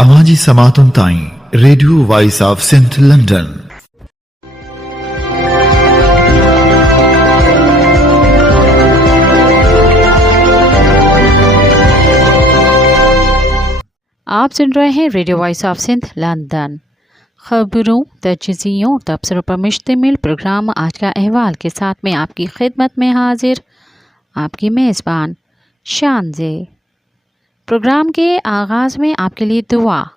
आवाज़ी समातुन ताईं radio voice of Sindh London. आप सुन रहे हैं radio voice of Sindh London. खबरों, तजज़ियों और तबसरों पर मुश्तमिल प्रोग्राम आज का अहवाल के साथ में आपकी खिदमत में हाजिर आपकी मेज़बान शानजे। प्रोग्राम के आगाज़ में आपके लिए दुआ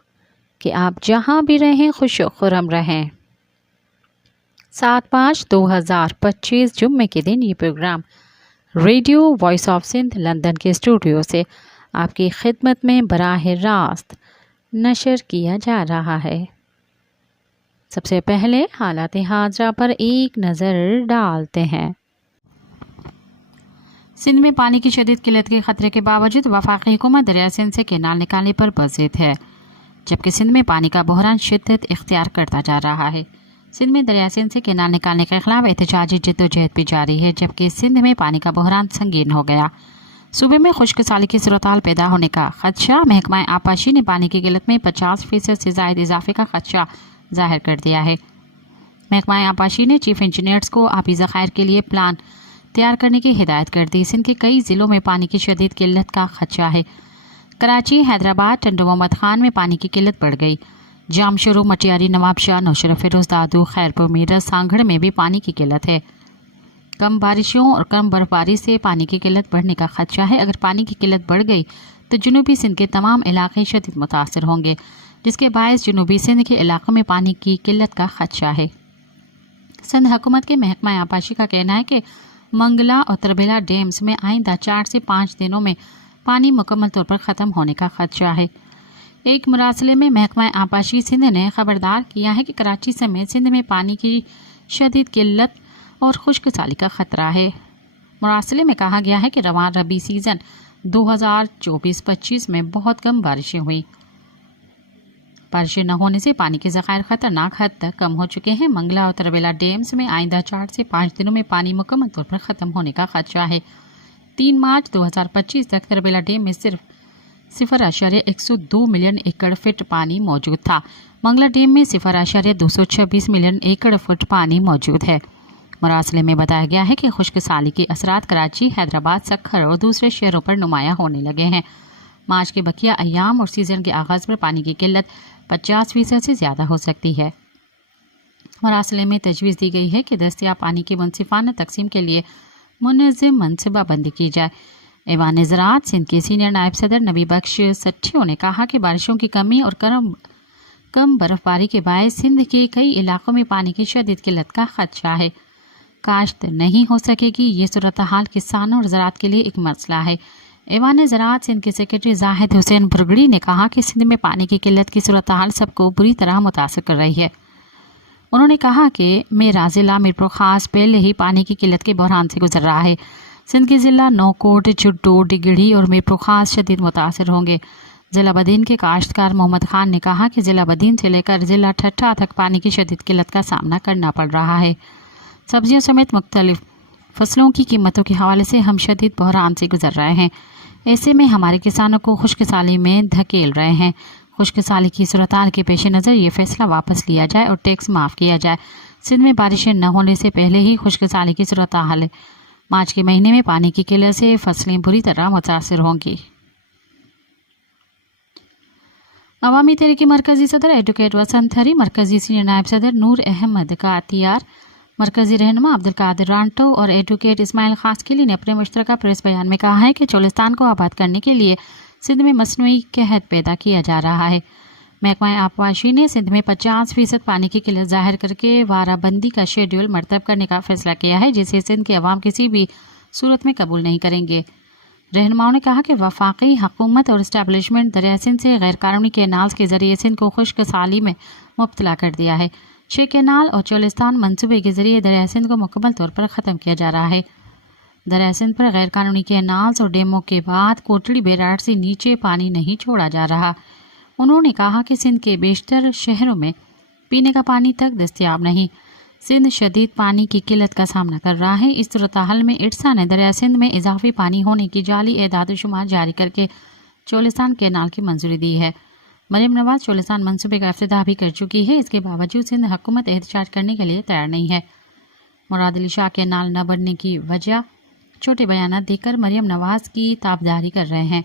कि आप जहां भी रहें खुश खुर्रम रहें। 7/5/2025 जुम्मे के दिन ये programme radio voice of Sindh London के स्टूडियो से आपकी खिदमत में बराह रास्त नशर किया जा रहा है। सबसे पहले हालात हाजरा पर एक नज़र डालते हैं। सिंध में पानी की शदीद किल्लत के खतरे के बावजूद वफाकी हुकूमत दरिया सिंध से कैनाल निकालने पर बज़िद है, जबकि सिंध में पानी का बहरान शिद्दत इख्तियार करता जा रहा है। सिंध में दरिया सिंध से कैनाल निकालने के खिलाफ एहतजाजी जद्दोजहद भी जारी है, जबकि सिंध में पानी का बहरान संगीन हो गया। सूबे में खुश्क साली की सूरत-हाल पैदा होने का खदशा। महकमा आपाशी ने पानी की किल्लत में 50% से ज़ायद इजाफे का खदशा जाहिर कर दिया है। महकमा आपाशी ने चीफ इंजीनियर्स को आबी ज़खायर के लिए प्लान तैयार करने की हिदायत कर दी। सिंध के कई ज़िलों में पानी की शदीद किल्लत का खदशा है। कराची, हैदराबाद, टंडो मोहम्मद खान में पानी की किल्लत बढ़ गई। जामशरू, मटियारी, नवाबशाह, नौशरा फिरोज, दादू, खैरपुर, मीरठ, सांगड़ में भी पानी की किल्लत है। कम बारिशों और कम बर्फबारी से पानी की किल्लत बढ़ने का खदशा है। अगर पानी की किल्लत बढ़ गई तो जनूबी सिंध के तमाम इलाके शदीद मुतासर होंगे, जिसके बायस जनूबी सिंध के इलाकों में पानी की किल्लत का खदशा है। सिंध हुकूमत के महकमा आपाशी का कहना है कि मंगला और तरबेला डैम्स में आइंदा 4 से 5 दिनों में पानी मुकम्मल तौर पर ख़त्म होने का खदशा है। एक मुरासले में महकमा आपाशी सिंध ने खबरदार किया है कि कराची समेत सिंध में पानी की शदीद किल्लत और खुश्क साली का खतरा है। मुरासले में कहा गया है कि रवां रबी सीज़न 2024-25 में बहुत कम बारिशें हुई। बारिशें न होने से पानी के ज़खायर खतरनाक हद तक कम हो चुके हैं। मंगला और तरबेला डैम्स में आइंदा 4 से 5 दिनों में पानी मुकम्मल तौर पर ख़त्म होने का खदशा है। 3 मार्च 2025 तक तरबेला डैम में सिर्फ 0.102 मिलियन एकड़ फीट पानी मौजूद था। मंगला डैम में 0.226 मिलियन एकड़ फुट पानी मौजूद है। मरासले में बताया गया है कि खुश्क साली के असरात कराची, हैदराबाद, सक्खर और दूसरे शहरों पर नुमायां होने लगे हैं। मार्च के बकिया अयाम और सीज़न के आगाज़ पर पानी की किल्लत 50% से ज़्यादा हो सकती है। मरासले में तजवीज़ दी गई है कि दस्तियाब पानी की मुनसिफाना तकसीम के लिए मुनज़्ज़म मनसूबाबंदी की जाए। ऐवान ज़राअत सिंध के सीनियर नायब सदर नबी बख्श सट्ठियों ने कहा कि बारिशों की कमी और कम बर्फबारी के बायस सिंध के कई इलाकों में पानी की शदीद किल्लत का खदशा है। काश्त नहीं हो सकेगी, ये सूरत हाल किसानों और ज़राअत के लिए एक मसला है। ऐवान ज़राअत सिंध के सेक्रेटरी जाहिद हुसैन बुरगड़ी ने कहा कि सिंध में पानी की किल्लत की सूरत हाल सबको बुरी तरह मुतासर कर रही है। उन्होंने कहा कि मेरा ज़िला मीरपुर खास पहले ही पानी की किल्लत के बहरान से गुजर रहा है। सिंध के ज़िला नौकोट, जुड्डो, डिगड़ी और मीरपुर खास शदीद मुतासर होंगे। ज़िला बदीन के काश्तकार मोहम्मद खान ने कहा कि ज़िला बदीन से लेकर ज़िला ठट्ठा तक पानी की शदीद किल्लत का सामना करना पड़ रहा है। सब्जियों समेत मुख्तलिफ फसलों की कीमतों के हवाले से हम शदीद बहरान से गुजर रहे हैं। ऐसे में हमारे किसानों को खुश्क साली में धकेल रहे हैं। खुश्क साली की सूरत-हाल के पेश नज़र ये फैसला वापस लिया जाए और टैक्स माफ़ किया जाए। सिंध में बारिशें न होने से पहले ही खुश्क साली की सूरत-हाल है। मार्च के महीने में पानी की किल्लत से फसलें बुरी तरह मुतासर होंगी। अवामी तहरीक मरकज़ी सदर एडवोकेट वसंत हरी, मरकज़ी सीनियर नायब सदर नूर अहमद का अतियार, मरकज़ी रहनुमा अब्दुल कादिर रांटो और एडवोकेट इस्माइल खासकिली ने अपने मुश्तरका प्रेस बयान में कहा है कि चोलिस्तान को आबाद करने के लिए सिंध में मसनूई कहत पैदा किया जा रहा है। महकमा आपाशी ने सिंध में 50% पानी की किल्लत जाहिर करके वाराबंदी का शेड्यूल मरतब करने का फैसला किया है, जिसे सिंध के अवाम किसी भी सूरत में कबूल नहीं करेंगे। रहनुमाओं ने कहा कि वफाकी हुकूमत और इस्टेब्लिशमेंट दरिया सिंध से गैर कानूनी कैनाल्स के जरिए सिंध को खुश्क साली में मुब्तला कर दिया है। 6 कैनाल और चोलिस्तान मंसूबे के जरिए दरिया सिंध को मुकम्मल तौर पर ख़त्म किया जा रहा है। दरिया सिंध पर गैर कानूनी कैनाल्स और डैमों के बाद कोटड़ी बैराज से नीचे पानी नहीं छोड़ा जा रहा। उन्होंने कहा कि सिंध के बेशतर शहरों में पीने का पानी तक दस्तियाब नहीं। सिंध शदीद पानी की किल्लत का सामना कर रहा है। इस सूरत-हाल में इरसा ने दरिया सिंध में इजाफी पानी होने की जाली एदाद शुमार जारी करके चोलिस्तान कैनाल की मंजूरी दी है। मरियम नवाज चोलिस्तान मंसूबे का इफ्तिताह भी कर चुकी है। इसके बावजूद सिंध हुकूमत एहतजाज करने के लिए तैयार नहीं है। मुराद अली शाह कैनाल न बनने की वजह छोटे बयान देकर मरियम नवाज की ताबदारी कर रहे हैं।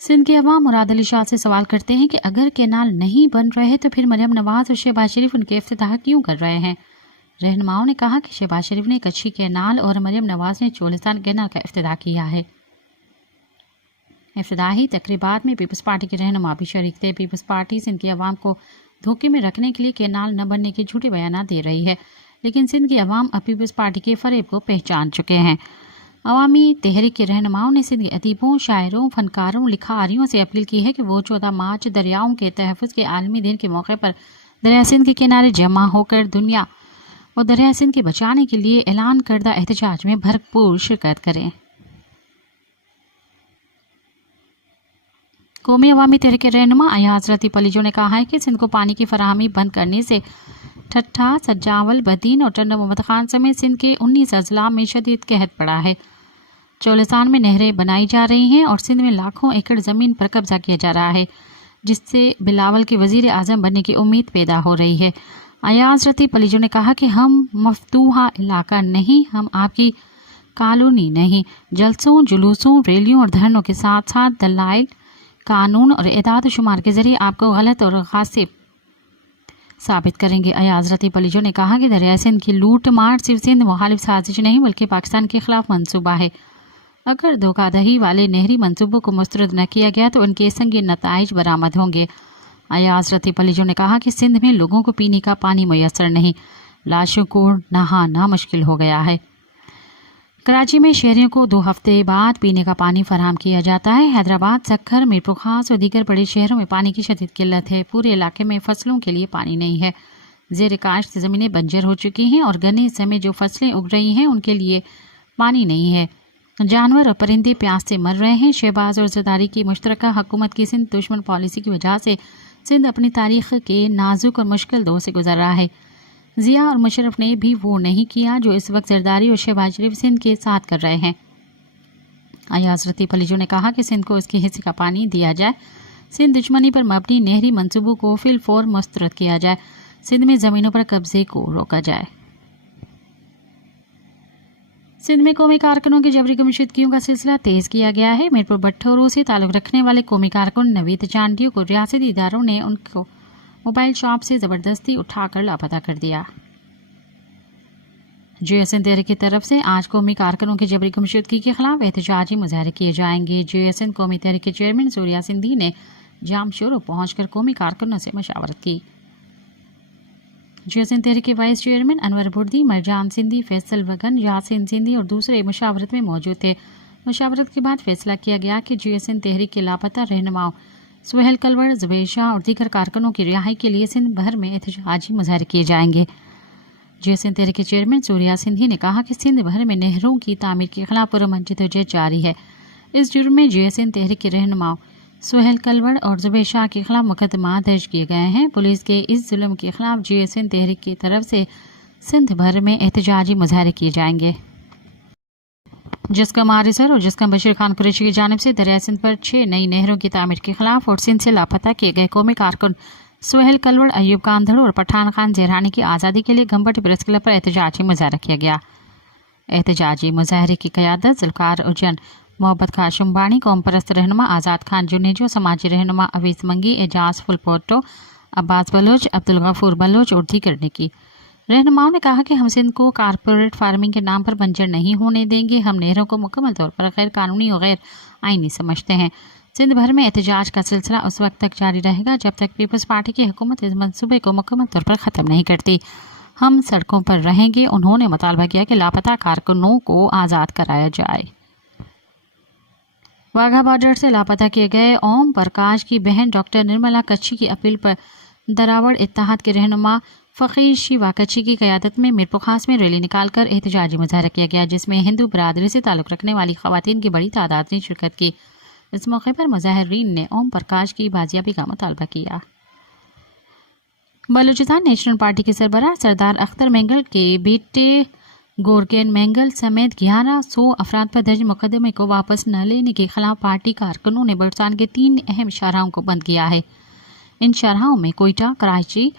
सिंध के अवाम मुराद अली शाह से सवाल करते हैं कि अगर कैनाल नहीं बन रहे तो फिर मरियम नवाज और शहबाज शरीफ उनके इफ्तिताह क्यों कर रहे हैं। रहनुमाओं ने कहा कि शहबाज शरीफ ने कच्छी कैनाल और मरियम नवाज ने चोलिस्तान कैनाल का इफ्तिताह किया है। इफ्तिताही तकरीबात में पीपल्स पार्टी के रहनुमा भी शरीक थे। पीपल्स पार्टी सिंध के अवाम को धोखे में रखने के लिए कैनाल न बनने के झूठे बयान दे रही है, लेकिन सिंध की अवाम अब पीपल्स पार्टी के फरेब को पहचान चुके हैं। अवामी तहरीक के रहनुमाओं ने सिंध के अदीबों, शायरों, फनकारों, लिखारियों से अपील की है कि वो 14 मार्च दरियाओं के तहफ़्फ़ुज़ के आलमी दिन के मौके पर दरिया सिंध के किनारे जमा होकर दुनिया और दरिया सिंध के बचाने के लिए ऐलान करदा एहतजाज में भरपूर शिरकत करें। कौमी अवामी तहरीक के रहनुमा अयाज रतीफ़ अलीजो ने कहा है कि सिंध को पानी की फराहमी बंद करने से ठट्ठा, सज्जावल, बदीन और टंडा मोहम्मद खान समेत सिंध के 19 अजला में शदीद कहत पड़ा है। चोलिस्तान में नहरें बनाई जा रही हैं और सिंध में लाखों एकड़ ज़मीन पर कब्जा किया जा रहा है, जिससे बिलावल के वज़ीर आज़म बनने की उम्मीद पैदा हो रही है। अयाज रतीफ़ अलीजो ने कहा कि हम मफतूहा इलाका नहीं, हम आपकी कॉलोनी नहीं। जलसों, जुलूसों, रैलियों और धरनों के साथ साथ दलाइल, कानून और एदाद शुमार के ज़रिए आपको गलत और गासिब साबित करेंगे। अयाज रतीफ़ अलीजो ने कहा कि दरिया सिंध की लूट मार सिर्फ सिंध मुखालिफ साजिश नहीं बल्कि पाकिस्तान के खिलाफ मंसूबा है। अगर धोखाधड़ी वाले नहरी मंसूबों को मुस्तरद न किया गया तो उनके संगीन नताइज बरामद होंगे। अयाज रतीफ़ अलीजो ने कहा कि सिंध में लोगों को पीने का पानी मैसर नहीं, लाशों को नहाना मुश्किल हो गया है। कराची में शहरियों को 2 हफ्ते बाद पीने का पानी फराहम किया जाता है। हैदराबाद, सक्खर, मीरपुर खास और दीगर बड़े शहरों में पानी की शदीद किल्लत है। पूरे इलाके में फसलों के लिए पानी नहीं है। ज़ेर काश्त ज़मीनें बंजर हो चुकी हैं और गन्ने समेत जो फसलें उग रही हैं उनके लिए पानी नहीं है। जानवर और परिंदे प्यास से मर रहे हैं। शहबाज और ज़रदारी की मुश्तरका हुकूमत की सिंध दुश्मन पॉलिसी की वजह से सिंध अपनी तारीख के नाजुक और मुश्किल दौर से गुजर रहा है। ज़िया और मुशर्रफ ने भी वो नहीं किया जो इस वक्त जरदारी और शहबाज शरीफ सिंध के साथ कर रहे हैं। अयाज रतीफ़ अलीजो ने कहा कि सिंध को इसके हिस्से का पानी दिया जाए। सिंध दुश्मनी पर मबनी नहरी मंसूबों को फिल फौर मुस्तरद किया जाए। सिंध में ज़मीनों पर कब्जे को रोका जाए। सिंध में कौमी कारकुनों की जबरी गुमशुदगियों का सिलसिला तेज़ किया गया है। मीरपुर बट्ठोरों से ताल्लुक़ रखने वाले कौमी कारकुन नवीद चांडियों को रियासती इदारों ने उनको मोबाइल शॉप से ज़बरदस्ती उठाकर लापता कर दिया। JSN तहरीक की तरफ से आज कौमी कारकुनों की जबरी गुमशुदगी के खिलाफ एहतजाजी मुजाहरे किए जाएंगे। JSN कौमी तहरीक के चेयरमैन सूर्या सिंधी ने जामशोरो पहुंचकर कौमी कारकुनों से मशावरत की। JSN तहरीक के वाइस चेयरमैन अनवर बुर्दी, मरजान सिंधी, फैसल वगन, यासिन सिंधी और दूसरे मशावरत में मौजूद थे। मशावरत के बाद फैसला किया गया कि JSN तहरीक के लापता रहनुमाओं सुहेल कलवर, ज़ुबैर शाह और दीगर कारकुनों की रिहाई के लिए सिंध भर में एहतजाजी मुजाहरे किए जाएंगे। JSN तहरीक के चेयरमैन सूर्या सिंधी ने कहा कि सिंध भर में नहरों की तामीर के खिलाफ पुरअमन जद्दोजहद जारी है। इस जुर्म में JSN तहरीक के रहनुमाओं सुहेल कलवर और ज़ुबैर शाह के खिलाफ मुकदमा दर्ज किए गए हैं। पुलिस के इस जुल्म के खिलाफ JSN तहरीक की तरफ से सिंध भर में एहतजाजी मुजाहरे किए जाएंगे। जिसका मारिसर और जिसका बशीर खान कुरैशी की जानिब से दरिया सिंध पर 6 नई नहरों की तामीर के खिलाफ और सिंध से लापता किए गए कौमी कारकुन सुहेल कलवड़, अयूब कांधड़ और पठान खान जेरानी की आज़ादी के लिए गंबट प्रेस क्लब पर एहतजाजी मुजाहरा किया गया। एहतजाजी मुजाहरे की क़यादत ज़ुल्फ़िकार उज्जैन, मोहब्बत खान शुम्बानी, कौम परस्त रहनुमा आज़ाद खान जुनेजो, समाजी रहनुमा अवीस मंगी, एजाज फुलपोटो, अब्बास बलोच, अब्दुल गफूर बलोच और दीगर ने की। रहनुमाओं ने कहा कि हम सिंध को कारपोरेट फार्मिंग के नाम पर बंजर नहीं होने देंगे। हम नहरों को मुकम्मल तौर पर गैर कानूनी और गैर आइनी समझते हैं। सिंध भर में एहतजाज का सिलसिला उस वक्त तक जारी रहेगा जब तक पीपल्स पार्टी की हुकूमत इस मनसूबे को मुकम्मल तौर पर ख़त्म नहीं करती। हम सड़कों पर रहेंगे। उन्होंने मुतालबा किया कि लापता कारकुनों को आज़ाद कराया जाए। वाघा बॉर्डर से लापता किए गए ओम प्रकाश की बहन डॉक्टर निर्मला कच्छी की अपील पर दरावड़ इत्तेहाद के रहनुमा फ़कीर शिवा कच्छी की क़यादत में मीरपुर खास में रैली निकालकर एहतजाजी मुजाहरा किया गया, जिसमें हिंदू बरादरी से ताल्लुक़ रखने वाली ख़वातीन की बड़ी तादाद ने शिरकत की। इस मौके पर मुजाहिरीन ने ओम प्रकाश की बाजियाबी का मुतालबा किया। बलूचिस्तान नेशनल पार्टी के सरबराह सरदार अख्तर मेंगल के बेटे गोरकेन मेंगल समेत 1100 अफराद पर दर्ज मुकदमे को वापस न लेने के खिलाफ पार्टी कारकुनों ने बलूचिस्तान के 3 अहम शाहराहों को बंद किया है। इन शाहराहों में कोयटा, कराची,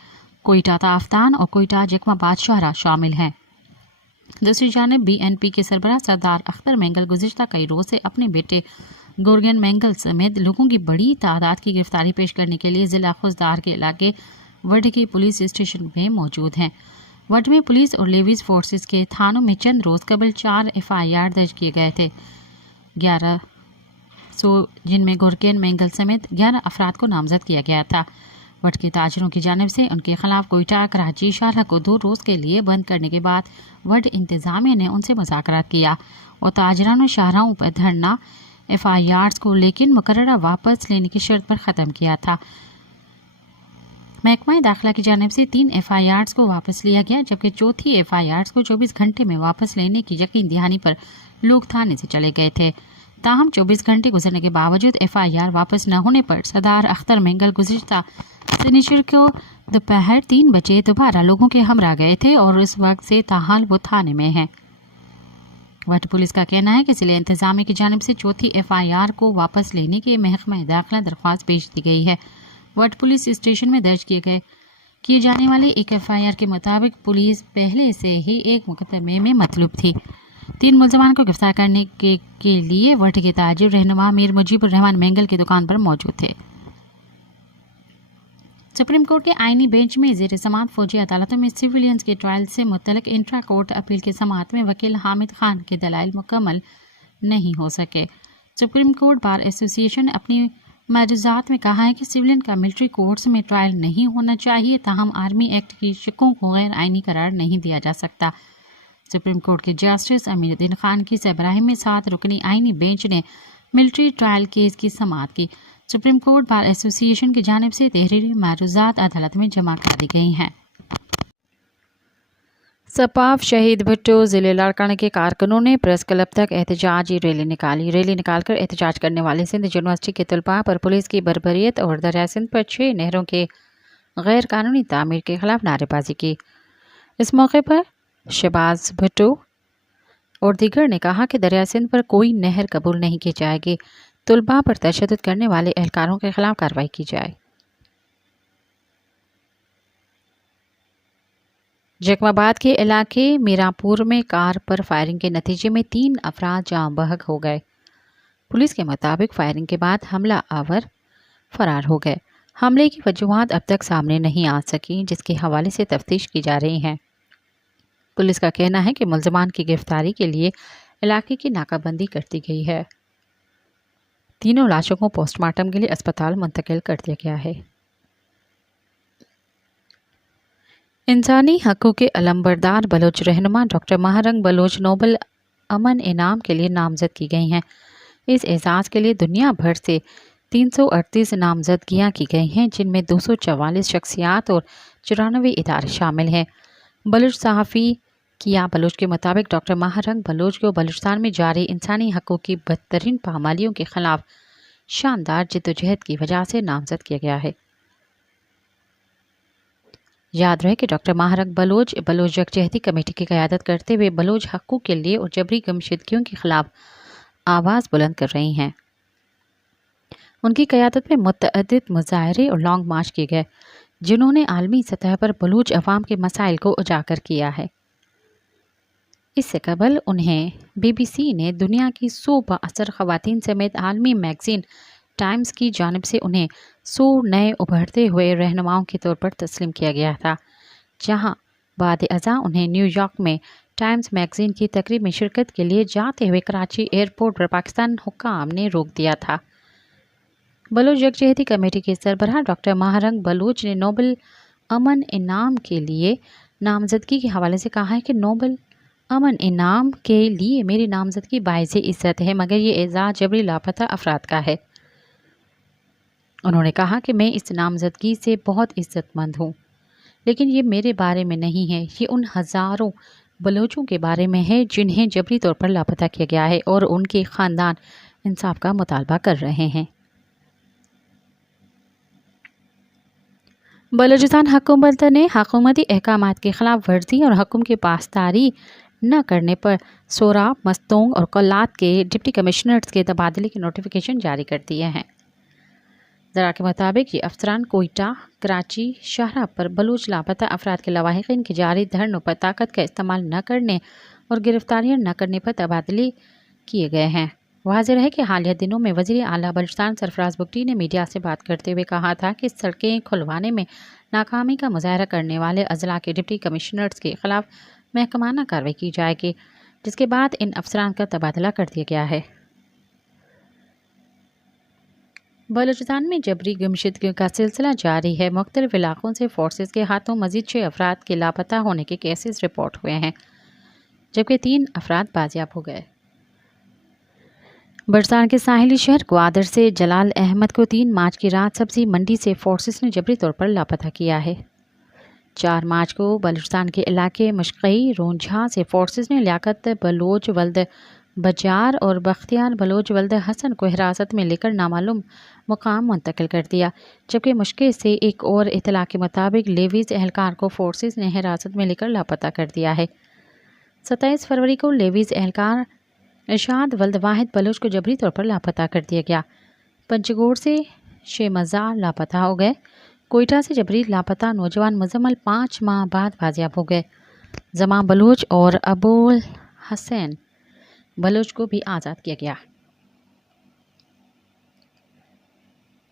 कोयटा ताफ्तान और कोयटा जकमाबाद शाहरा शामिल हैं। दूसरी जानब BNP के सरबराह सरदार अख्तर मेंगल गुज़िश्ता कई रोज से अपने बेटे गोरगन मेंगल समेत लोगों की बड़ी तादाद की गिरफ्तारी पेश करने के लिए जिला खुजदार के इलाके वड के पुलिस स्टेशन में मौजूद हैं। वड में पुलिस और लेवीज फोर्सेस के थानों में चंद रोज कबल 4 FIR दर्ज किए गए थे, 1100 जिनमें गोरकेन मेंगल समेत 11 अफराद को नामजद किया गया था। वड के ताजरों की जानिब से उनके खिलाफ कोयटा, कराची, शाहरा को 2 रोज के लिए बंद करने के बाद वड इंतजामिया ने उनसे मुज़ाकरात किया और ताजरान और शाहराओं पर धरना FIRs को लेकिन मुकर्ररा वापस लेने की शर्त पर ख़त्म किया था। महकमा दाखिला की जानिब से 3 FIRs को वापस लिया गया, जबकि चौथी FIRs को 24 घंटे में वापस लेने की यकीन दहानी पर लोग थाने से चले गए थे। ताहम 24 घंटे गुजरने के बावजूद FIR वापस न होने पर सरदार अख्तर मेंगल गुज़िश्ता शनिचर को दोपहर 3 बजे दोबारा लोगों के हमरा गए थे और उस वक्त से ताहाल वो थाने में हैं। वट पुलिस का कहना है कि जिले इंतजामिया की जानिब से चौथी FIR को वापस लेने के महकमा दाखिला दरख्वास्त भेज दी गई है। वट पुलिस स्टेशन में दर्ज किए जाने वाले एक FIR के मुताबिक पुलिस पहले से ही एक मुकदमे में मतलूब थी। 3 मुलजमान को गिरफ्तार करने के लिए वट के ताजिर रहनुमा मीर मुजीबुर रहमान मेंगल की दुकान पर मौजूद थे। सुप्रीम कोर्ट के आईनी बेंच में ज़ेर समाअत फौजी अदालतों में सिविलियंस के ट्रायल से मुतल्लिक इंट्रा कोर्ट अपील के समाअत में वकील हामिद खान के दलाइल मुकम्मल नहीं हो सके। सुप्रीम कोर्ट बार एसोसिएशन अपनी मरज़ात में कहा है कि सिविलियन का मिलिट्री कोर्ट्स में ट्रायल नहीं होना चाहिए, ताहम आर्मी एक्ट की शिकों को गैर आइनी करार नहीं दिया जा सकता। सुप्रीम कोर्ट के जस्टिस अमीरुद्दीन खान की सरबराही में 7 रुकनी आइनी बेंच ने मिलिट्री ट्रायल केस की समाअत की। सुप्रीम कोर्ट बार एसोसिएशन की जानिब से तहरीरी मारूज़ात अदालत में जमा करा दी गई हैं। सपाफ शहीद भुट्टो ज़िले लाड़काना के कारकुनों ने प्रेस क्लब तक एहतजाजी रैली निकाली। रैली निकालकर एहतजाज करने वाले सिंध यूनिवर्सिटी के तलबा पर पुलिस की बर्बरियत और दरिया सिंध पर 6 नहरों के गैर कानूनी तामीर के खिलाफ नारेबाजी की। इस मौके पर शहबाज भुट्टो और दीगर ने कहा कि दरिया सिंध पर कोई नहर कबूल नहीं की जाएगी, तलबा पर तशद्दुद करने वाले एहलकारों के खिलाफ कार्रवाई की जाए। जकमाबाद के इलाके मीरापुर में कार पर फायरिंग के नतीजे में 3 अफराद जाँ बहक हो गए। पुलिस के मुताबिक फायरिंग के बाद हमला आवर फरार हो गए। हमले की वजूहात अब तक सामने नहीं आ सकी, जिसके हवाले से तफ्तीश की जा रही है। पुलिस का कहना है कि मुलजमान की गिरफ्तारी के लिए इलाके की नाकाबंदी कर दी गई है। तीनों लाशों को पोस्टमार्टम के लिए अस्पताल मुंतकिल कर दिया गया है। इंसानी हकूक़ के अलंबरदार बलोच रहनुमा डॉक्टर महारंग बलोच नोबल अमन इनाम के लिए नामजद की गई हैं। इस एजाज़ के लिए दुनिया भर से 338 नामजदगियाँ की गई हैं, जिनमें 244 शख्सियात और 94 इदारे शामिल हैं। बलोच सहाफ़ी किया बलोच के मुताबिक डॉक्टर महारंग बलोच को बलूचिस्तान में जारी इंसानी हकूक़ की बदतरीन पामालियों के खिलाफ शानदार जद्दोजहद की वजह से नामजद किया गया है। याद रहे कि डॉक्टर महारंग बलोच यकजहती कमेटी की क़यादत करते हुए बलोच हकूक़ के लिए और जबरी गमशदगियों के खिलाफ आवाज़ बुलंद कर रही हैं। उनकी क़यादत में मुतअद्दिद मुज़ाहरे और लॉन्ग मार्च किए गए, जिन्होंने आलमी सतह पर बलूच अवाम के मसाइल को उजागर किया है। इससे कबल उन्हें BBC ने दुनिया की 100 बाअसर ख़वातीन समेत आलमी मैगज़ीन टाइम्स की जानिब से उन्हें 100 नए उभरते हुए रहनुमाओं के तौर पर तस्लीम किया गया था, जहां बाद अज़ा उन्हें न्यूयॉर्क में टाइम्स मैगज़ीन की तकरीब में शिरकत के लिए जाते हुए कराची एयरपोर्ट पर पाकिस्तान हुक्काम ने रोक दिया था। बलोच यकजहती कमेटी के सरबराह डॉक्टर महारंग बलोच ने नोबल अमन इनाम के लिए नामजदगी के हवाले से कहा है कि नोबल अमन इनाम के लिए मेरी नामजदगी बाइज़ इज़्ज़त है, मगर ये एजाज़ जबरी लापता अफराद का है। उन्होंने कहा कि मैं इस नामजदगी से बहुत इज़्ज़तमंद हूँ, लेकिन ये मेरे बारे में नहीं है, ये उन हज़ारों बलोचों के बारे में है जिन्हें जबरी तौर पर लापता किया गया है और उनके ख़ानदान इंसाफ का मुतालबा कर रहे हैं। बलूचिस्तान हुकूमत ने हुकूमती अहकामात की खिलाफ वर्जी और हुक्म की पासदारी نہ کرنے پر سوراب، مستونگ اور کولات کے ڈپٹی کمشنرز کے تبادلے کی نوٹیفیکیشن جاری کر دیے ہیں۔ ذرا کے مطابق یہ افسران کوئٹہ، کراچی، شاہراہ پر بلوچ لاپتہ افراد کے لواحقین کے جاری دھرنوں پر طاقت کا استعمال نہ کرنے اور گرفتاریاں نہ کرنے پر تبادلے کیے گئے ہیں۔ واضح ہے کہ حالیہ دنوں میں وزیر اعلیٰ بلوچستان سرفراز بگٹی نے میڈیا سے بات کرتے ہوئے کہا تھا کہ سڑکیں کھلوانے میں ناکامی کا مظاہرہ کرنے والے اضلاع کے ڈپٹی کمشنرز کے خلاف محکمانہ کارروائی کی جائے گی، جس کے بعد ان افسران کا تبادلہ کر دیا گیا ہے۔ بلوچستان میں جبری گمشدگیوں کا سلسلہ جاری ہے۔ مختلف علاقوں سے فورسز کے ہاتھوں مزید 6 افراد کے لاپتہ ہونے کے کیسز رپورٹ ہوئے ہیں، جبکہ 3 افراد بازیاب ہو گئے۔ بلوچستان کے ساحلی شہر گوادر سے جلال احمد کو 3 مارچ کی رات سبزی منڈی سے فورسز نے جبری طور پر لاپتہ کیا ہے۔ 4 مارچ کو بلوچستان کے علاقے مشقی رونجھا سے فورسز نے لیاقت بلوچ ولد بجار اور بختیار بلوچ ولد حسن کو حراست میں لے کر نامعلوم مقام منتقل کر دیا، جبکہ مشقی سے ایک اور اطلاع کے مطابق لیویز اہلکار کو فورسز نے حراست میں لے کر لاپتہ کر دیا ہے۔ 27 فروری کو لیویز اہلکار ارشاد ولد واحد بلوچ کو جبری طور پر لاپتہ کر دیا گیا۔ پنچگور سے شیمزا لاپتہ ہو گئے۔ کوئٹہ سے جبری لاپتہ نوجوان مزمل 5 ماہ بعد بازیاب ہو گئے۔ زماں بلوچ اور ابوالحسین بلوچ کو بھی آزاد کیا گیا۔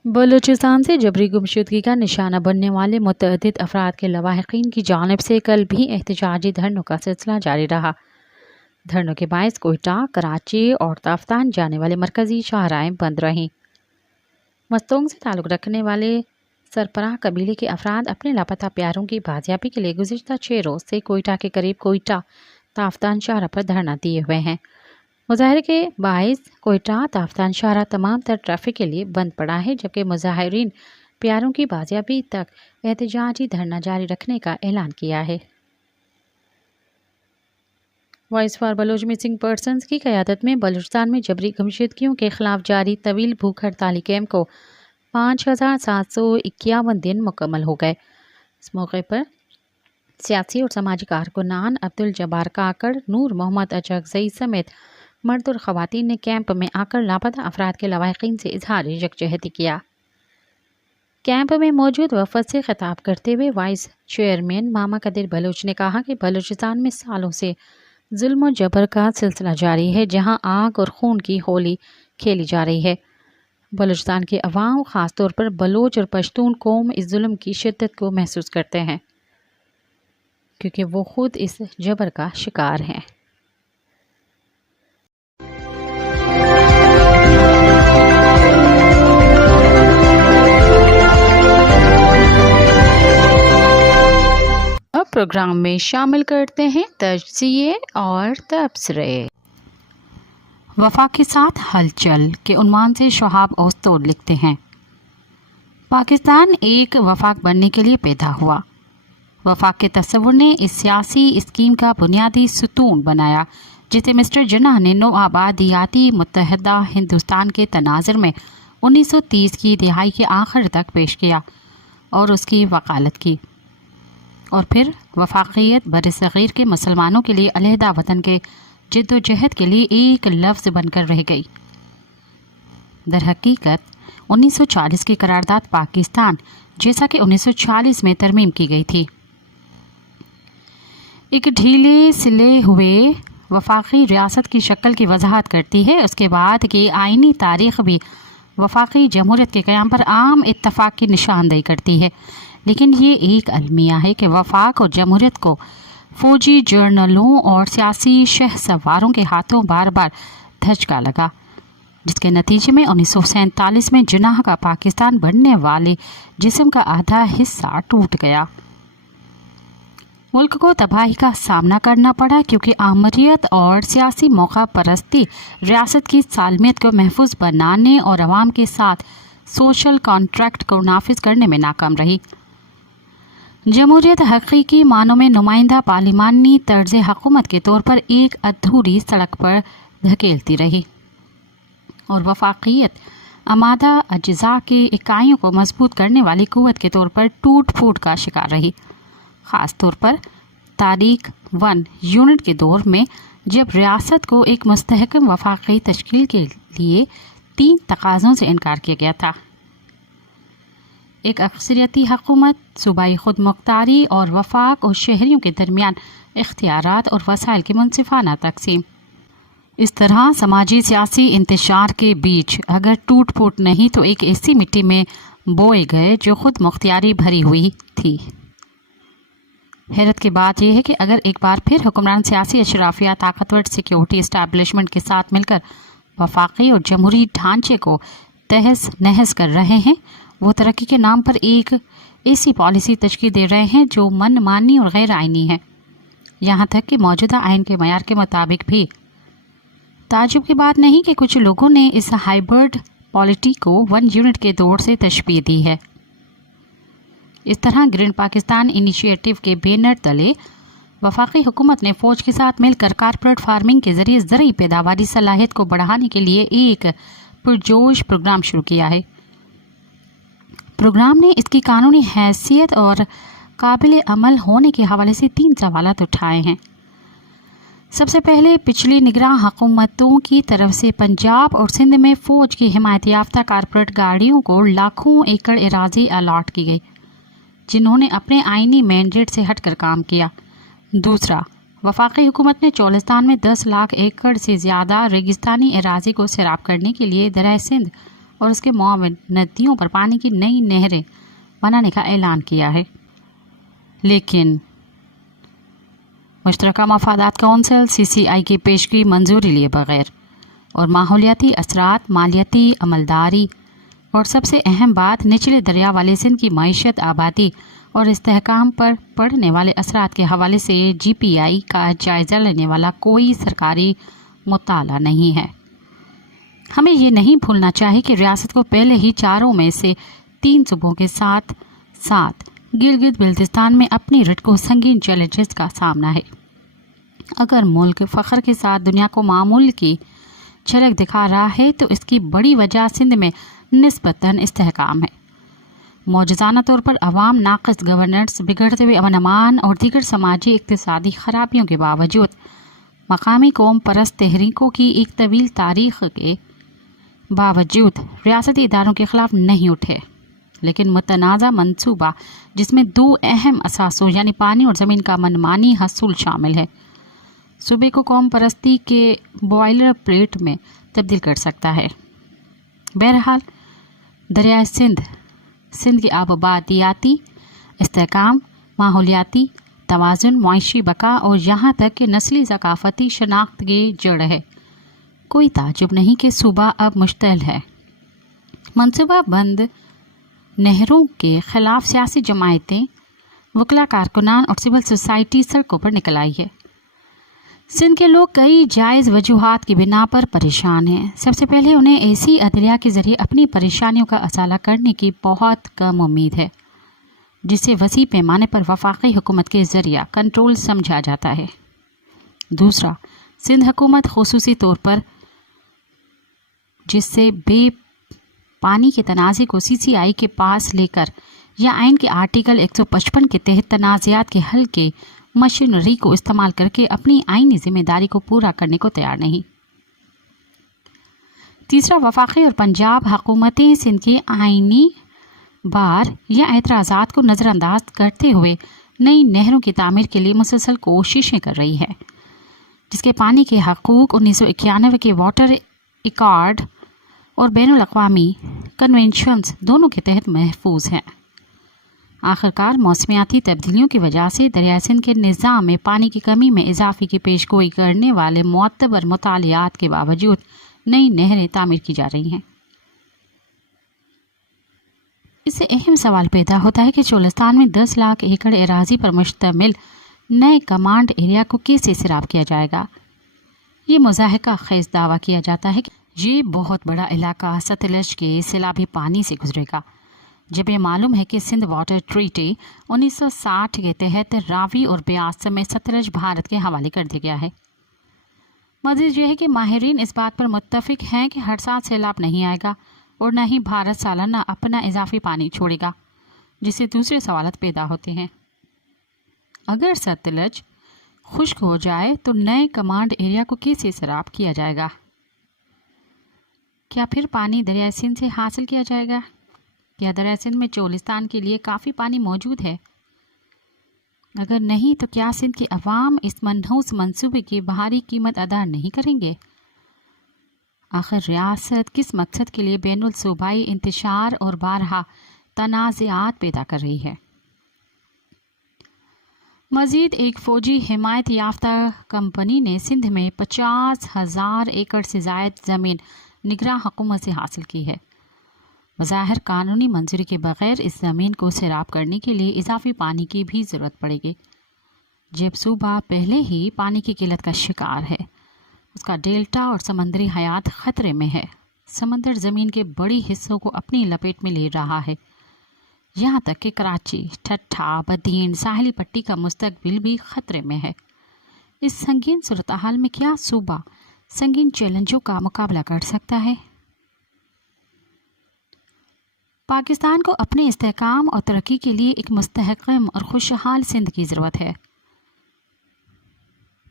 بلوچستان سے جبری گمشدگی کا نشانہ بننے والے متعدد افراد کے لواحقین کی جانب سے کل بھی احتجاجی دھرنوں کا سلسلہ جاری رہا۔ دھرنوں کے باعث کوئٹہ، کراچی اور تافتان جانے والے مرکزی شاہراہیں بند رہیں۔ مستونگ سے تعلق رکھنے والے سرپراہ قبیلے کے افراد اپنے لاپتہ پیاروں کی بازیابی کے لیے گزشتہ 6 روز سے کوئٹہ کے قریب کوئٹہ تافتان شاہراہ پر دھرنا دیے ہوئے ہیں۔ مظاہرے کے باعث کوئٹہ تافتان شاہراہ تمام تر ٹریفک کے لیے بند پڑا ہے، جبکہ مظاہرین پیاروں کی بازیابی تک احتجاجی دھرنا جاری رکھنے کا اعلان کیا ہے۔ Voice for Baloch missing persons کی قیادت میں بلوچستان میں جبری گمشدگیوں کے خلاف جاری طویل بھوک ہڑتالی کیمپ کو 5751 دن مکمل ہو گئے۔ اس موقع پر سیاسی اور سماجی کارکنان عبدالجبار کاکڑ، نور محمد اچکزئی سمیت مرد اور خواتین نے کیمپ میں آ کر لاپتہ افراد کے لواحقین سے اظہار یکجہتی کیا۔ کیمپ میں موجود وفد سے خطاب کرتے ہوئے وائس چیئرمین ماما قدر بلوچ نے کہا کہ بلوچستان میں سالوں سے ظلم و جبر کا سلسلہ جاری ہے، جہاں آگ اور خون کی ہولی کھیلی جا رہی ہے۔ بلوچستان کے عوام، خاص طور پر بلوچ اور پشتون قوم، اس ظلم کی شدت کو محسوس کرتے ہیں، کیونکہ وہ خود اس جبر کا شکار ہیں۔ اب پروگرام میں شامل کرتے ہیں تجزیے اور تبصرے۔ وفاق کے ساتھ ہلچل کے عنوان سے شہاب اوستود لکھتے ہیں، پاکستان ایک وفاق بننے کے لیے پیدا ہوا۔ وفاق کے تصور نے اس سیاسی اسکیم کا بنیادی ستون بنایا، جسے مسٹر جناح نے نوآبادیاتی متحدہ ہندوستان کے تناظر میں 1930 کی دہائی کے آخر تک پیش کیا اور اس کی وکالت کی، اور پھر وفاقیت برصغیر کے مسلمانوں کے لیے علیحدہ وطن کے جد و جہد کے لیے ایک لفظ بن کر رہ گئی۔ در حقیقت 1940 کی قرارداد پاکستان، جیسا کہ 1940 میں ترمیم کی گئی تھی، ایک ڈھیلے سلے ہوئے وفاقی ریاست کی شکل کی وضاحت کرتی ہے۔ اس کے بعد کی آئینی تاریخ بھی وفاقی جمہوریت کے قیام پر عام اتفاق کی نشاندہی کرتی ہے، لیکن یہ ایک المیہ ہے کہ وفاق اور جمہوریت کو فوجی جنرلوں اور سیاسی شہ سواروں کے ہاتھوں بار بار دھچکا لگا، جس کے نتیجے میں 1947 میں جناح کا پاکستان بننے والے جسم کا آدھا حصہ ٹوٹ گیا۔ ملک کو تباہی کا سامنا کرنا پڑا، کیونکہ آمریت اور سیاسی موقع پرستی ریاست کی سالمیت کو محفوظ بنانے اور عوام کے ساتھ سوشل کانٹریکٹ کو نافذ کرنے میں ناکام رہی۔ جمہوریت حقیقی معنوں میں نمائندہ پارلیمانی طرز حکومت کے طور پر ایک ادھوری سڑک پر دھکیلتی رہی، اور وفاقیت آمادہ اجزاء کے اکائیوں کو مضبوط کرنے والی قوت کے طور پر ٹوٹ پھوٹ کا شکار رہی، خاص طور پر तारीख 1 यूनिट के दौर में जब रियासत को एक मुस्तहकम वफाकी तश्कील के लिए 3 तकाज़ों से इनकार किया गया था। एक अक्सरियती हुकूमत, सूबाई खुद मुख्तारी और वफाक और शहरियों के दरमियान इख्तियारात और वसाइल की मुनसिफाना तकसीम। इस तरह समाजी सियासी इंतशार के बीच अगर टूट फूट नहीं तो एक ऐसी मिट्टी में बोए गए जो खुद मुख्तियारी भरी हुई थी। हैरत की बात यह है कि अगर एक बार फिर हुक्मरान सियासी अशराफिया ताकतवर सिक्योरिटी इस्टेब्लिशमेंट के साथ मिलकर वफाकी और जमहूरी ढांचे को तहस नहस कर रहे हैं, वो तरक्की के नाम पर एक ऐसी पॉलिसी तश्कील दे रहे हैं जो मनमानी और गैर आइनी है, यहाँ तक कि मौजूदा आइन के मयार के मुताबिक भी। ताजुब की बात नहीं कि कुछ लोगों ने इस हाइब्रिड पॉलिटी को 1 यूनिट के दौर से तशबीह दी है। इस तरह ग्रीन पाकिस्तान इनिशिएटिव के बैनर तले वफाकी हुकूमत ने फ़ौज के साथ मिलकर कारपोरेट फार्मिंग के ज़रिए ज़रूरी पैदावारी सलाहियत को बढ़ाने के लिए एक पुरजोश प्रोग्राम शुरू किया है। प्रोग्राम ने इसकी कानूनी हैसियत और काबिल अमल होने के हवाले से 3 सवालात उठाए हैं। सबसे पहले, पिछली निगरान हुकूमतों की तरफ से पंजाब और सिंध में फ़ौज की हिमायत याफ्ता कारपोरेट गाड़ियों को लाखों एकड़ एराज़ी अलाट की गई, जिन्होंने अपने आइनी मैंडेट से हटकर काम किया। दूसरा, वफाकी हुकूमत ने चोलिस्तान में 10 लाख एकड़ से ज़्यादा रेगिस्तानी एराज़ी को सैराब करने के लिए दरिया सिंध और उसके मुआविन नदियों पर पानी की नई नहरें बनाने का ऐलान किया है, लेकिन मुश्तरका मफादात कौंसिल CCI की पेशगी मंजूरी लिए बगैर और माहौलियाती असरात, मालियाती अमलदारी और सबसे अहम बात निचले दरिया वाले सिंध की मईशत, आबादी और इस्तेहकाम पर पड़ने वाले असरात के हवाले से GPI का जायज़ा लेने वाला कोई सरकारी मुताला नहीं है। हमें ये नहीं भूलना चाहिए कि रियासत को पहले ही 4 में से 3 सूबों के साथ साथ गिलगित बल्तिस्तान में अपनी रिट को संगीन चैलेंजेस का सामना है। अगर मुल्क फ़ख्र के साथ दुनिया को मामूल की झलक दिखा रहा है तो इसकी बड़ी वजह सिंध में निस्बतन इस्तेहकाम है। मौजूदाना तौर पर अवाम नाक़िस गवर्नेंस, बिगड़ते हुए अमन अमान और दीगर समाजी इक़्तिसादी खराबियों के बावजूद मकामी कौम परस्त तहरीकों की एक तवील तारीख़ के बावजूद रियासती इदारों के ख़िलाफ़ नहीं उठे, लेकिन मुतनाज़ा मंसूबा जिसमें 2 अहम असासों यानी पानी और ज़मीन का मनमानी हसूल शामिल है, सूबे को कौम परस्ती के बॉयलर प्लेट में तब्दील कर सकता है। बहरहाल दरिया सिंध की आबादियाती इस्तेहकाम, माहौलियाती तवाज़ुन, मुआशी बका और यहाँ तक कि नस्ली सकाफ़ती शनाख्त की जड़ है। कोई ताजुब नहीं कि सूबा अब मुश्तल है। मनसूबा बंद नहरों के ख़िलाफ़ सियासी जमायतें, वकला, कारकुनान और सिविल सोसाइटी सड़कों पर निकल आई है। सिंध के लोग कई जायज़ वजूहात की बिना पर परेशान हैं। सबसे पहले उन्हें ऐसी अदलिया के ज़रिए अपनी परेशानियों का असाला करने की बहुत कम उम्मीद है, जिसे वसी पैमाने पर वफाकी हुकूमत के ज़रिए कंट्रोल समझा जाता है। दूसरा, सिंध हुकूमत खुसूसी तौर पर जिससे बे पानी के तनाज़े को CCI के पास लेकर या आइन के आर्टिकल 155 के तहत तनाज़ात के हल के मशीनरी को इस्तेमाल करके अपनी आइनी जिम्मेदारी को पूरा करने को तैयार नहीं। तीसरा, वफाकी और पंजाब हुकूमतें सिंध के आइनी बार या एतराज़ात को नज़रअंदाज करते हुए नई नहरों की तामीर के लिए मुसलसल कोशिशें कर रही है, जिसके पानी के हकूक़ 1991 के वाटर एकॉर्ड और बैनुल-अक़वामी कन्वेंशंस दोनों के तहत महफूज हैं। आखिरकार मौसमियाती तब्दीलियों की वजह से दरिया सिंध के निज़ाम में पानी की कमी में इजाफे की पेशगोई करने वाले मुअत्तबर मुतालियात के बावजूद नई नहरें तामीर की जा रही हैं। इससे अहम सवाल पैदा होता है कि चोलिस्तान में 10 लाख एकड़ एराज़ी पर मुश्तमिल नए कमांड एरिया को कैसे सैराब किया जाएगा। ये मुज़ाहिका ख़ेज़ दावा किया जाता है कि ये बहुत बड़ा इलाका सतलज के सैलाबी पानी से गुजरेगा, जब ये मालूम है कि सिंध वाटर ट्रीटी 1960 के तहत रावी और ब्यास समेत सतलज भारत के हवाले कर दिया गया है। मज़ीद यह है कि माहिरीन इस बात पर मुत्तफ़िक हैं कि हर साल सैलाब नहीं आएगा और न ही भारत सालाना अपना इजाफी पानी छोड़ेगा, जिससे दूसरे सवालात पैदा होते हैं। अगर सतलज خشک ہو جائے تو نئے کمانڈ ایریا کو کیسے سیراب کیا جائے گا؟ کیا پھر پانی دریائے سندھ سے حاصل کیا جائے گا؟ کیا دریائے سندھ میں چولستان کے لیے کافی پانی موجود ہے؟ اگر نہیں تو کیا سندھ کے عوام اس منحوس منصوبے کی بھاری قیمت ادا نہیں کریں گے؟ آخر ریاست کس مقصد کے لیے بین الصوبائی انتشار اور بارہا تنازعات پیدا کر رہی ہے؟ مزید ایک فوجی حمایت یافتہ کمپنی نے سندھ میں 50,000 ایکڑ سے زائد زمین نگراں حکومت سے حاصل کی ہے۔ بظاہر قانونی منظوری کے بغیر اس زمین کو سیراب کرنے کے لیے اضافی پانی کی بھی ضرورت پڑے گی، جب صوبہ پہلے ہی پانی کی قلت کا شکار ہے۔ اس کا ڈیلٹا اور سمندری حیات خطرے میں ہے۔ سمندر زمین کے بڑی حصوں کو اپنی لپیٹ میں لے رہا ہے، یہاں تک کہ کراچی، ٹھٹھا، بدین، ساحلی پٹی کا مستقبل بھی خطرے میں ہے۔ اس سنگین صورتحال میں کیا صوبہ سنگین چیلنجوں کا مقابلہ کر سکتا ہے؟ پاکستان کو اپنے استحکام اور ترقی کے لیے ایک مستحکم اور خوشحال سندھ کی ضرورت ہے۔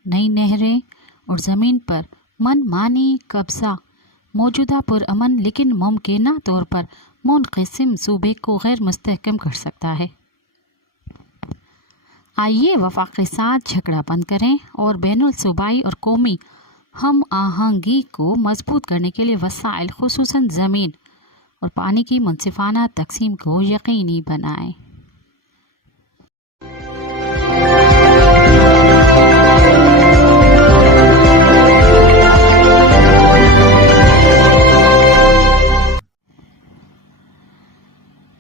نئی نہریں اور زمین پر من مانی قبضہ موجودہ پرامن لیکن ممکنہ طور پر منقسم صوبے کو غیر مستحکم کر سکتا ہے۔ آئیے وفاق کے ساتھ جھگڑا بند کریں اور بین الصوبائی اور قومی ہم آہنگی کو مضبوط کرنے کے لیے وسائل خصوصاً زمین اور پانی کی منصفانہ تقسیم کو یقینی بنائیں۔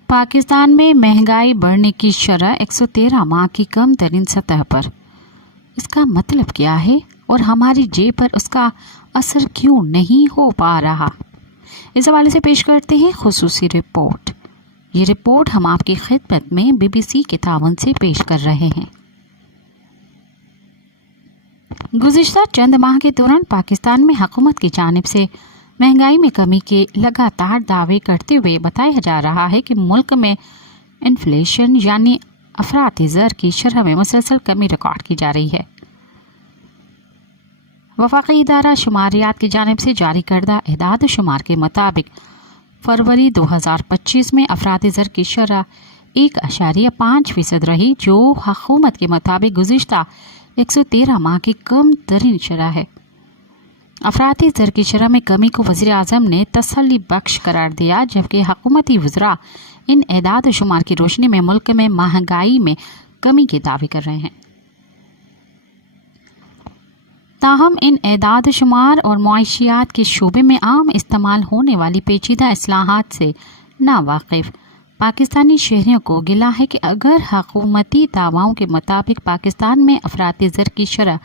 پاکستان میں مہنگائی بڑھنے کی شرح 113 ماہ کی کم ترین سطح پر۔ اس کا مطلب کیا ہے اور ہماری جیب پر اس کا اثر کیوں نہیں ہو پا رہا؟ اس حوالے سے پیش کرتے ہیں خصوصی رپورٹ۔ یہ رپورٹ ہم آپ کی خدمت میں BBC کے تعاون سے پیش کر رہے ہیں۔ گزشتہ چند ماہ کے دوران پاکستان میں حکومت کی جانب سے مہنگائی میں کمی کے لگاتار دعوے کرتے ہوئے بتایا جا رہا ہے کہ ملک میں انفلیشن یعنی افراط زر کی شرح میں مسلسل کمی ریکارڈ کی جا رہی ہے۔ وفاقی ادارہ شماریات کی جانب سے جاری کردہ اعداد و شمار کے مطابق فروری 2025 میں افراط زر کی شرح 1.5% رہی، جو حکومت کے مطابق گزشتہ 113 ماہ کی کم ترین شرح ہے۔ افراطی زر کی شرح میں کمی کو وزیر اعظم نے تسلی بخش قرار دیا، جبکہ حکومتی وزراء ان اعداد و شمار کی روشنی میں ملک میں مہنگائی میں کمی کے دعوے کر رہے ہیں۔ تاہم ان اعداد و شمار اور معاشیات کے شعبے میں عام استعمال ہونے والی پیچیدہ اصطلاحات سے ناواقف پاکستانی شہریوں کو گلا ہے کہ اگر حکومتی دعواؤں کے مطابق پاکستان میں افراط زر کی شرح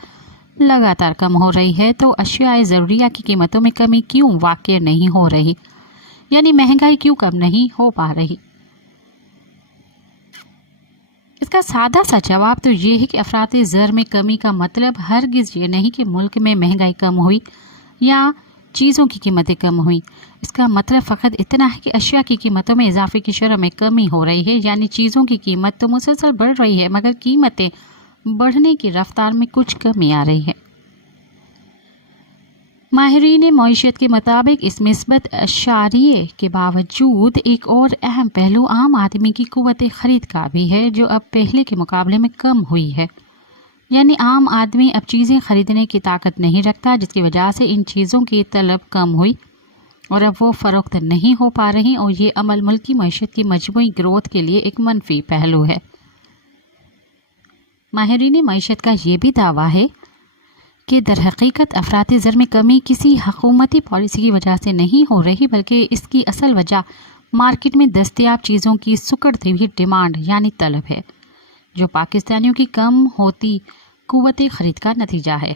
لگاتار کم ہو رہی ہے تو اشیاء ضروریہ کی قیمتوں میں کمی کیوں واقع نہیں ہو رہی، یعنی مہنگائی کیوں کم نہیں ہو پا رہی؟ اس کا سادہ سا جواب تو یہ ہے کہ افراط زر میں کمی کا مطلب ہرگز یہ نہیں کہ ملک میں مہنگائی کم ہوئی یا چیزوں کی قیمتیں کم ہوئیں۔ اس کا مطلب فقط اتنا ہے کہ اشیاء کی قیمتوں میں اضافے کی شرح میں کمی ہو رہی ہے، یعنی چیزوں کی قیمت تو مسلسل بڑھ رہی ہے مگر قیمتیں بڑھنے کی رفتار میں کچھ کمی آ رہی ہے۔ ماہرین معیشت کے مطابق اس مثبت اشاریے کے باوجود ایک اور اہم پہلو عام آدمی کی قوت خرید کا بھی ہے، جو اب پہلے کے مقابلے میں کم ہوئی ہے۔ یعنی عام آدمی اب چیزیں خریدنے کی طاقت نہیں رکھتا، جس کی وجہ سے ان چیزوں کی طلب کم ہوئی اور اب وہ فروخت نہیں ہو پا رہی، اور یہ عمل ملکی معیشت کی مجموعی گروتھ کے لیے ایک منفی پہلو ہے۔ ماہرین معیشت کا یہ بھی دعویٰ ہے کہ در حقیقت افراط زر میں کمی کسی حکومتی پالیسی کی وجہ سے نہیں ہو رہی، بلکہ اس کی اصل وجہ مارکیٹ میں دستیاب چیزوں کی سکڑتی ہوئی ڈیمانڈ یعنی طلب ہے، جو پاکستانیوں کی کم ہوتی قوت خرید کا نتیجہ ہے۔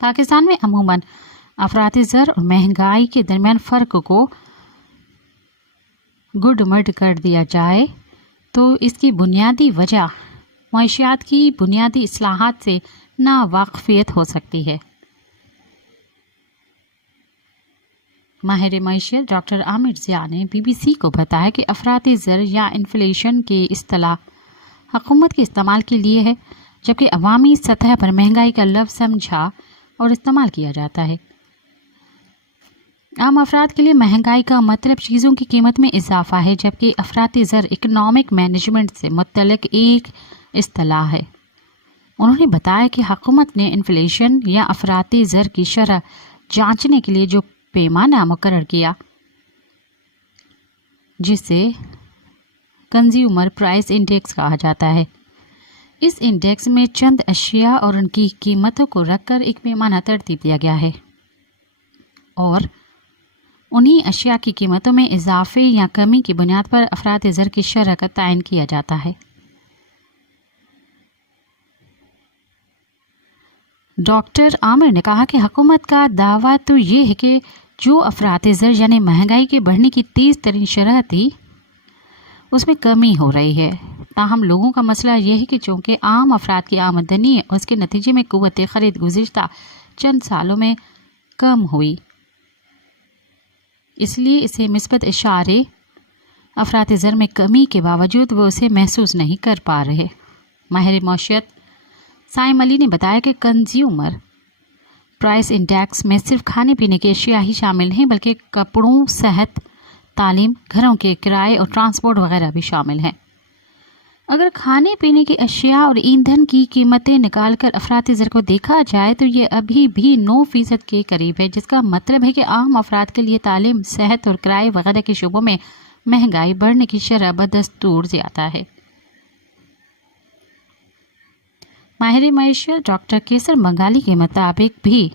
پاکستان میں عموماً افراط زر اور مہنگائی کے درمیان فرق کو گڈ مڈ کر دیا جائے تو اس کی بنیادی وجہ معیشیات کی بنیادی اصلاحات سے ناواقفیت ہو سکتی ہے۔ ماہر معیشت ڈاکٹر عامر ضیاء نے BBC کو بتایا کہ افراط زر یا انفلیشن کی اصطلاح حکومت کے استعمال کے لیے ہے، जबकि अवामी सतह पर महंगाई का लफ्ज़ समझा और इस्तेमाल किया जाता है। आम अफराद के लिए महंगाई का मतलब चीज़ों की कीमत में इजाफा है, जबकि अफराती ज़र इकनॉमिक मैनेजमेंट से मुतल्लिक एक इस्तिलाह है। उन्होंने बताया कि हुकूमत ने इन्फ्लेशन या अफराती ज़र की शरह जांचने के लिए जो पैमाना मुकर्रर किया, जिसे कंज्यूमर प्राइस इंडेक्स कहा जाता है, इस इंडेक्स में चंद अशिया और उनकी कीमतों को रखकर एक पैमाना तरतीब दिया गया है और उन्हीं अशिया की कीमतों में इजाफे या कमी की बुनियाद पर अफरात ज़र की शरह का तयन किया जाता है। डॉक्टर आमिर ने कहा कि हुकूमत का दावा तो ये है कि जो अफरात ज़र यानी महंगाई के बढ़ने की तेज़ तरीन शरह थी उसमें कमी हो रही है। ताहम लोगों का मसला यह है कि चूँकि आम अफराद की आमदनी और उसके नतीजे में क़ुव्वत ख़रीद गुज़िश्ता चंद सालों में कम हुई, इसलिए इसे मिस्बत इशारे अफरात ज़र में कमी के बावजूद वो उसे महसूस नहीं कर पा रहे। माहिर मौशियत साइम अली ने बताया कि कंज्यूमर प्राइस इंडेक्स में सिर्फ खाने पीने की अशिया ही शामिल हैं, बल्कि कपड़ों, सेहत, तालीम, घरों के किराए और ट्रांसपोर्ट वगैरह भी शामिल हैं। अगर खाने पीने की अशिया और ईंधन की कीमतें निकालकर अफरात ज़र को देखा जाए तो ये अभी भी 9% के करीब है, जिसका मतलब है कि आम अफराद के लिए तालीम, सेहत और किराए वगैरह के शोबों में महंगाई बढ़ने की शरह बदस्तूर ज़्यादा है। माहिर मईशत डॉक्टर केसर मंगाली के मुताबिक भी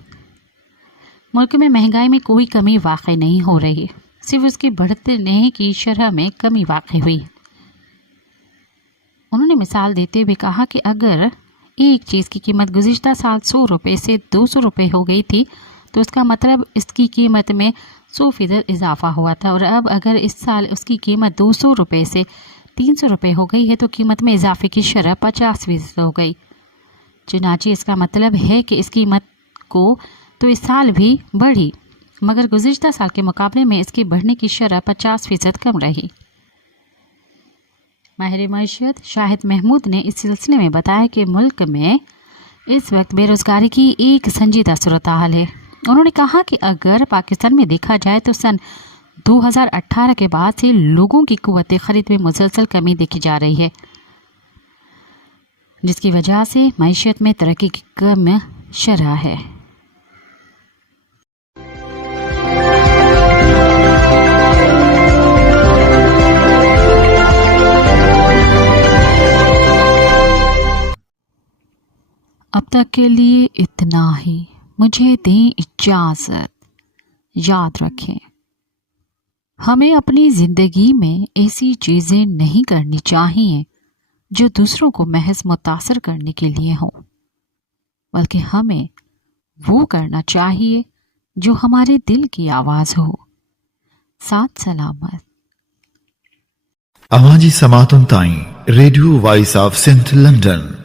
मुल्क में महंगाई में कोई कमी वाक़ई नहीं हो रही, सिर्फ उसकी बढ़ने की शरह में कमी वाक़ई हुई। उन्होंने मिसाल देते हुए कहा कि अगर एक चीज़ की कीमत गुज़िश्ता साल 100 रुपये से 200 रुपये हो गई थी तो उसका मतलब इसकी कीमत में 100% इजाफा हुआ था, और अब अगर इस साल उसकी कीमत 200 रुपये से 300 रुपये हो गई है तो कीमत में इजाफे की शरह 50% हो गई। चुनांचे इसका मतलब है कि इस कीमत को तो इस साल भी बढ़ी, मगर गुज़िश्ता साल के मुकाबले में इसकी बढ़ने की शरह 50% कम रही। माहिर मईशत शाहिद महमूद ने इस सिलसिले में बताया कि मुल्क में इस वक्त बेरोज़गारी की एक संजीदा सूरत हाल है। उन्होंने कहा कि अगर पाकिस्तान में देखा जाए तो सन 2018 के बाद से लोगों की क़ुव्वत ख़रीद में मुसलसल कमी देखी जा रही है, जिसकी वजह से मईशत में तरक्की की कम शरह है। अब तक के लिए इतना ही। मुझे दें इजाज़त। याद रखें, हमें अपनी ज़िंदगी में ऐसी चीज़ें नहीं करनी चाहिए जो दूसरों को महज मुतासर करने के लिए हों, बल्कि हमें वो करना चाहिए जो हमारे दिल की आवाज़ हो। साथ सलामत। अवाजी समातुन ताई radio voice of Sindh London.